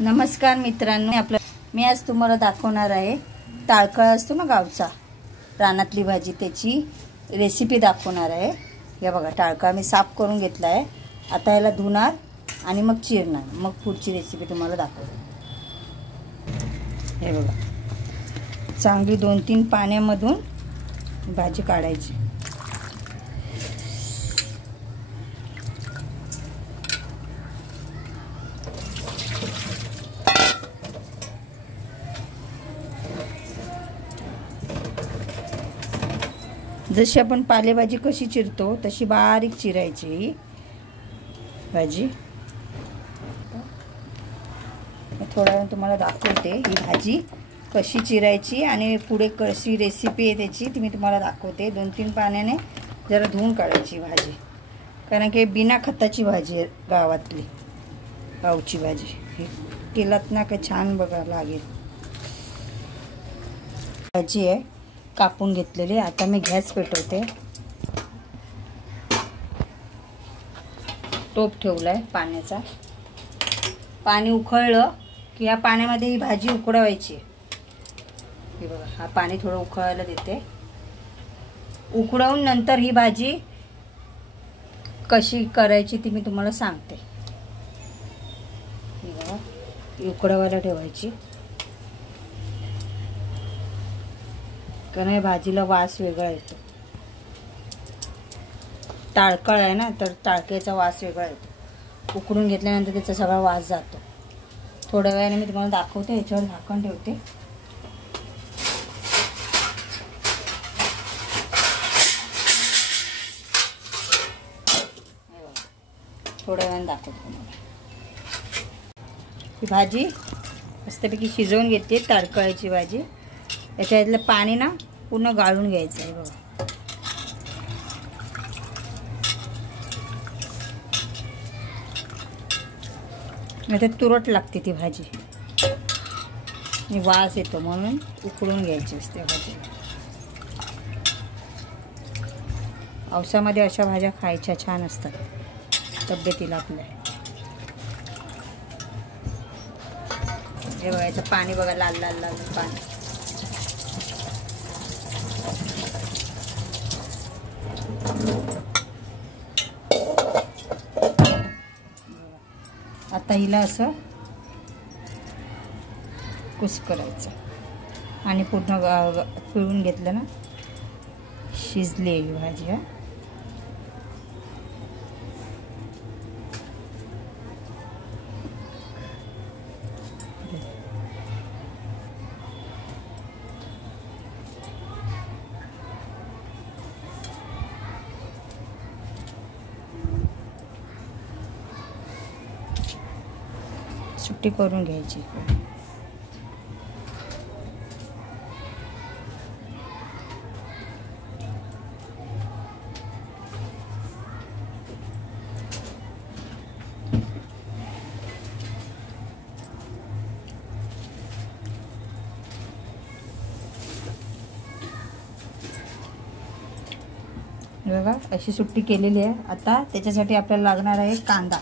नमस्कार मित्रांनो, मी आज तुम्हाला दाखवणार आहे टाळकळ असतो ना गावचा, रानातली भाजी, त्याची रेसिपी दाखवणार आहे। हे बघा, टाळकळ मी साफ करून घेतला आहे। आता याला धुणार आणि मग चिरणार, मग पुढची रेसिपी तुम्हाला दाखवते। हे बघा, चांगली 2-3 पाण्यामधून भाजी काढायची। जशी आपण पालेभाजी कशी चिरतो तशी बारीक चिरायची भाजी। थोडा वेळ तुम्हाला दाखवते ही भाजी कशी चिरायची आणि पुढे कशी रेसिपी आहे त्याची ती मी तुम्हाला दाखवते। 2-3 पाण्याने जरा धुवून काढायची भाजी, कारण की बिना खताची भाजी आहे, गावातली गावची भाजी। हे केलात ना का छान बघा लागेल। भाजी आहे कापून घेतलेली। आता मी गॅस पेटवते, टोप ठेवलाय पाण्याचा। पाणी उकळलं की या पाण्यामध्ये ही भाजी उकळवायची। हे बघा, हा पाणी थोडं उकळायला देते। उकळवून नंतर ही भाजी कशी करायची ती मी तुम्हाला सांगते। हे बघा, उकळवायला ठेवायची, कारण या भाजीला वास वेगळा येतो। टाळकळ आहे ना, तर टाळक्याचा वास वेगळा येतो। उकडून घेतल्यानंतर त्याचा सगळा वास जातो। थोड्या वेळाने मी तुम्हाला दाखवते। याच्यावर झाकण ठेवते। थोड्या वेळाने दाखवते तुम्हाला। ही भाजी मस्तपैकी शिजवून घेते, टाळकळाची भाजी। याच्यातलं पाणी ना पूर्ण गाळून घ्यायचं आहे बघा। नाहीतर तुरट लागते ती भाजी आणि वास येतो, म्हणून उकळून घ्यायची असते भाजी। पावसामध्ये अशा भाज्या खायच्या छान असतात तब्येतीला आपल्या। हे बघा, याचं पाणी बघा, लाल लाल लाल पाणी। आता हिला असं कुस करायचं आणि पूर्ण पिळून घेतलं ना, शिजली ही भाजी। हा, सुट्टी करून घ्यायची। बघा, अशी सुट्टी केलेली आहे। आता त्याच्यासाठी आपल्याला लागणार आहे कांदा।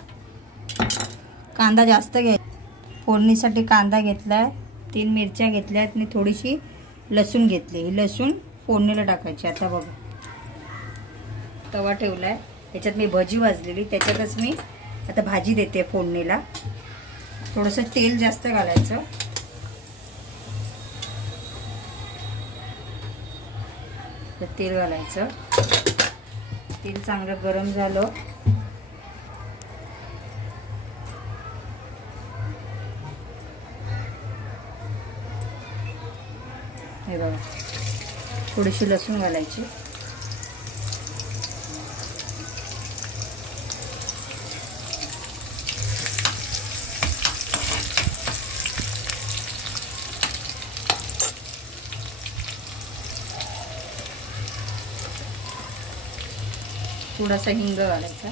कांदा जास्त घ्यायचा। फोडणीसाठी कांदा घेतलाय, 3 मिरच्या घेतल्यात आणि थोडीशी लसूण घेतली। लसूण फोडणीला टाकायची। आता बघा, तवा ठेवलाय, त्याच्यात मी भजी भाजलेली, त्याच्यातच मी आता भाजी देते फोडणीला। थोडंसं तेल जास्त घालायचं। तेल घालायचं, तेल चांगलं गरम झालं हे बघा, थोडीशी लसूण घालायची। थोडासा हिंग घालायचा,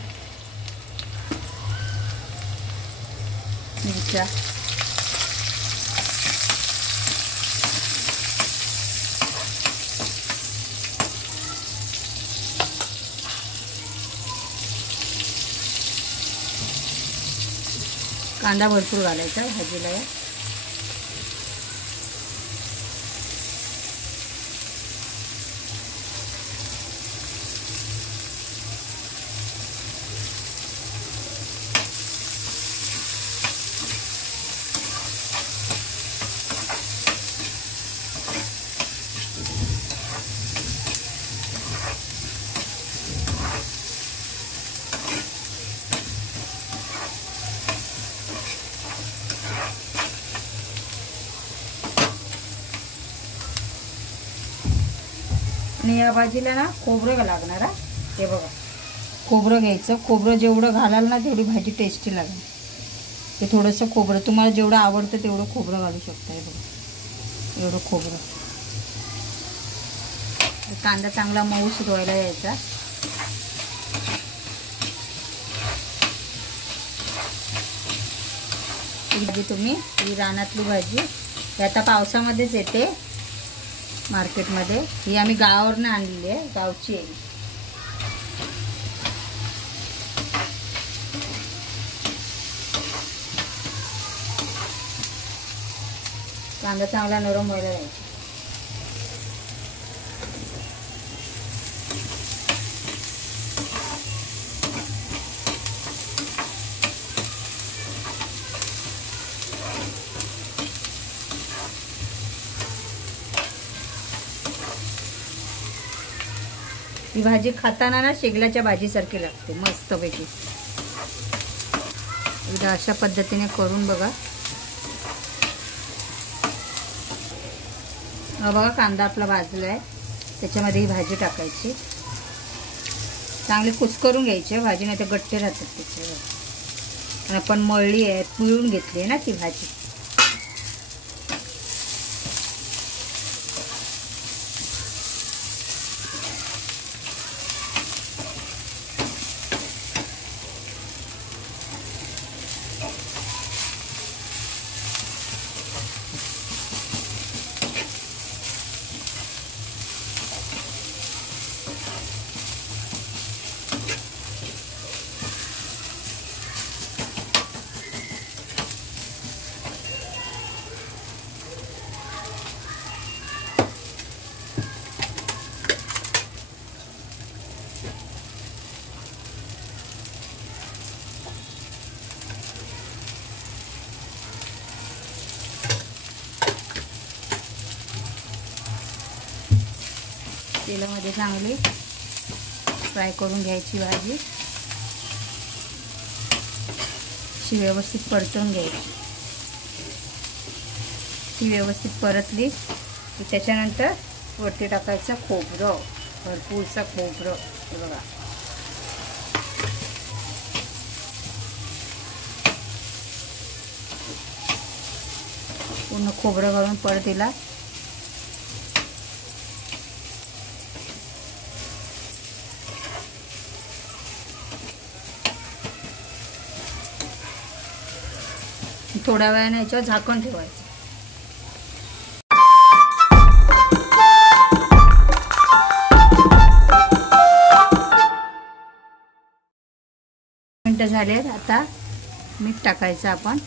मिरच्या, कांदा भरपूर घालायचा भाजीला या. आणि या भाजीला ना खोबरं लागणार. हे बघा, खोबरं घ्यायचं. खोबरं जेवढं घालाल ना तेवढी भाजी टेस्टी लागेल. ते थोडंसं खोबरं तुम्हाला जेवढं आवडतं तेवढं खोबरं घालू शकता. हे बघा, एवढं खोबरं. कांदा चांगला मऊ शिजवायला यायचा. ही भाजी तुम्ही, ही रानातली भाजी, ही आता पावसामध्येच येते मार्केटमध्ये. ही आम्ही गावावरनं आणलेली आहे, गावची आहे. कांदा चांगला नरम व्हायला द्यायचा. ही भाजी खाताना ना शेगलाच्या भाजीसारखी लागते मस्तपैकी. एकदा अशा पद्धतीने करून बघा. बघा कांदा आपला भाजला आहे, त्याच्यामध्ये ही भाजी टाकायची. चांगली कुस्करून घ्यायची भाजी, नाही तर गट्टे राहतात त्याच्यावर. आपण मळली आहे, पिळून घेतली आहे ना ती भाजी. तेलामध्ये चांगली फ्राय करून घ्यायची भाजी. ती व्यवस्थित परतून घ्यायची. ती व्यवस्थित परतली की त्याच्यानंतर वरती टाकायचं खोबरं, भरपूरचं खोबरं. हे बघा, पूर्ण खोबरं घालून परत तिला थोड्या वेळाने याच्यावर झाकण ठेवायचं. मिनिटं झालेत. आता मीठ टाकायचं आपण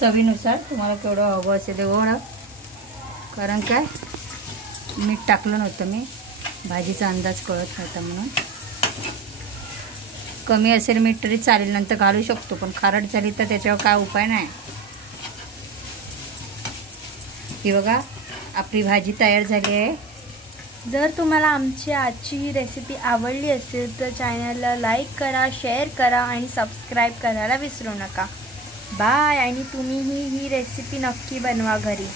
चवीनुसार. तुम्हाला केवढं हवं असेल तेवढं, कारण काय मीठ टाकलं नव्हतं मी, भाजीचा अंदाज कळत नव्हता म्हणून. कमी असेल मीठ तरी चालेल, नंतर घालू शकतो, पण खारट झाली तर त्याच्यावर काय उपाय नाही. ही बघा आपली भाजी तयार झाली आहे. जर तुम्हाला आमची आजची ही रेसिपी आवडली असेल तर चॅनलला लाईक करा, शेअर करा आणि सबस्क्राईब करायला विसरू नका. बाय. आणि तुम्हीही ही रेसिपी नक्की बनवा घरी.